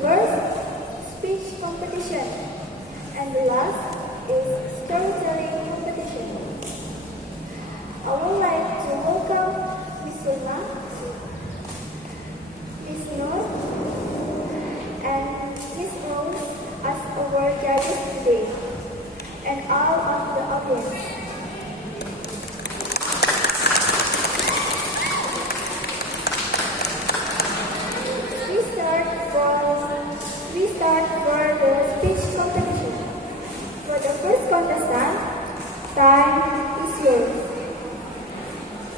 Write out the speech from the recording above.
first, speech competition, and the last is storytelling competition. I would like to welcome Miss Sulma, Miss Noor, and Miss Rose as our judges today, and all of the audience. We start for the speech competition. For the first contestant, time